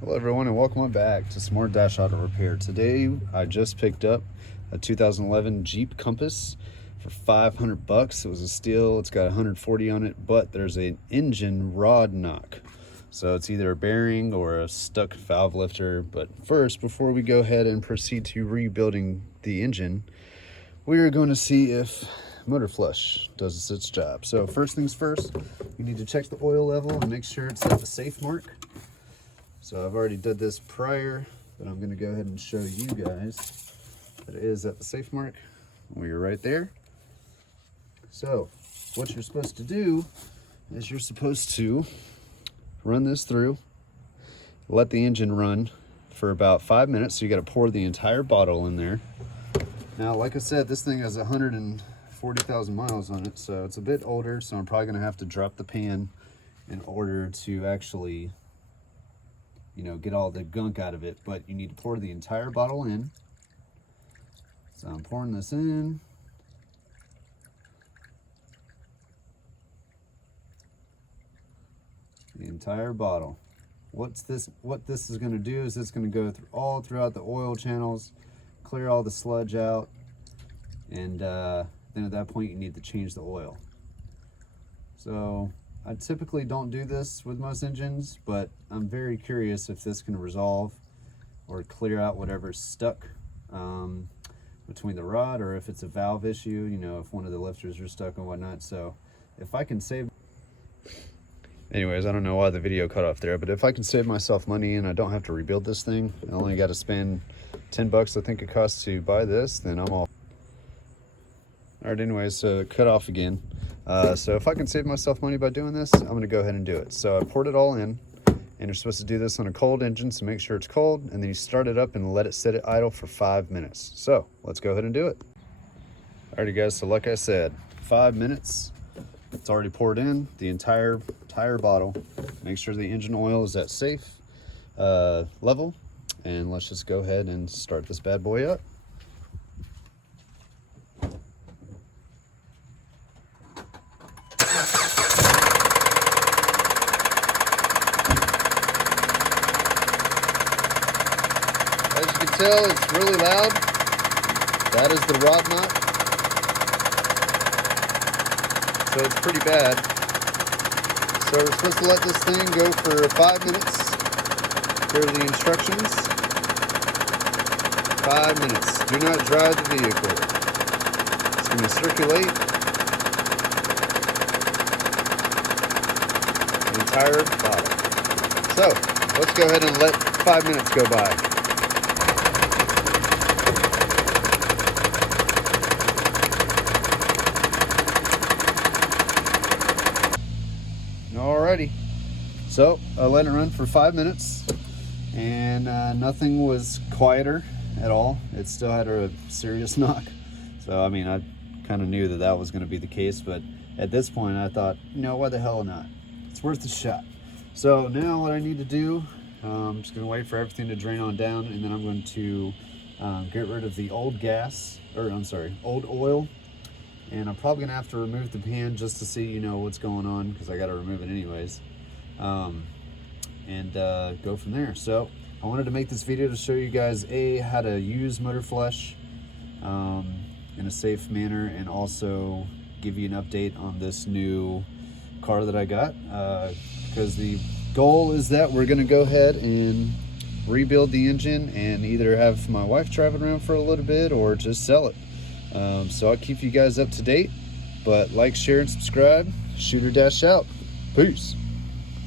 Hello everyone and welcome back to some more Dash Auto Repair. Today I just picked up a 2011 Jeep Compass for $500. It was a steal. It's got 140 on it, but there's an engine rod knock. So it's either a bearing or a stuck valve lifter. But first, before we go ahead and proceed to rebuilding the engine, we are going to see if motor flush does its job. So first things first, you need to check the oil level and make sure it's at the safe mark. So I've already did this prior, but I'm going to go ahead and show you guys that it is at the safe mark. We're right there. So what you're supposed to do is you're supposed to run this through, let the engine run for about 5 minutes. So you got to pour the entire bottle in there. Now, like I said, this thing has 140,000 miles on it, so it's a bit older. So I'm probably going to have to drop the pan in order to actually, get all the gunk out of it, but you need to pour the entire bottle in. So I'm pouring this in. The entire bottle. What this is going to do is it's going to go all throughout the oil channels, clear all the sludge out, and then at that point you need to change the oil. So I typically don't do this with most engines, but I'm very curious if this can resolve or clear out whatever's stuck between the rod, or if it's a valve issue, if one of the lifters are stuck and whatnot. So if I can save... Anyways, I don't know why the video cut off there, but if I can save myself money and I don't have to rebuild this thing, I only got to spend 10 bucks I think it costs to buy this, then I'm all... All right, anyways, so cut off again. So if I can save myself money by doing this, I'm going to go ahead and do it. So I poured it all in, and you're supposed to do this on a cold engine, so make sure it's cold, and then you start it up and let it sit at idle for 5 minutes. So let's go ahead and do it. Alrighty guys, so like I said, 5 minutes. It's already poured in the entire bottle. Make sure the engine oil is at safe level, and let's just go ahead and start this bad boy up. As you can tell, it's really loud. That is the rod knock. So it's pretty bad. So we're supposed to let this thing go for 5 minutes. Here are the instructions. 5 minutes. Do not drive the vehicle. It's going to circulate the entire bottle. So let's go ahead and let 5 minutes go by. Alrighty, so I let it run for 5 minutes, and nothing was quieter at all. It still had a serious knock. So I mean, I kind of knew that was going to be the case, but at this point I thought, why the hell not? It's worth a shot. So now what I need to do, I'm just going to wait for everything to drain on down, and then I'm going to get rid of the old old oil. And I'm probably gonna have to remove the pan just to see, what's going on, because I gotta remove it anyways, and go from there. So I wanted to make this video to show you guys how to use motor flush in a safe manner, and also give you an update on this new car that I got, because the goal is that we're gonna go ahead and rebuild the engine and either have my wife drive it around for a little bit or just sell it. So I'll keep you guys up to date, but like, share, and subscribe. Shooter Dash out. Peace.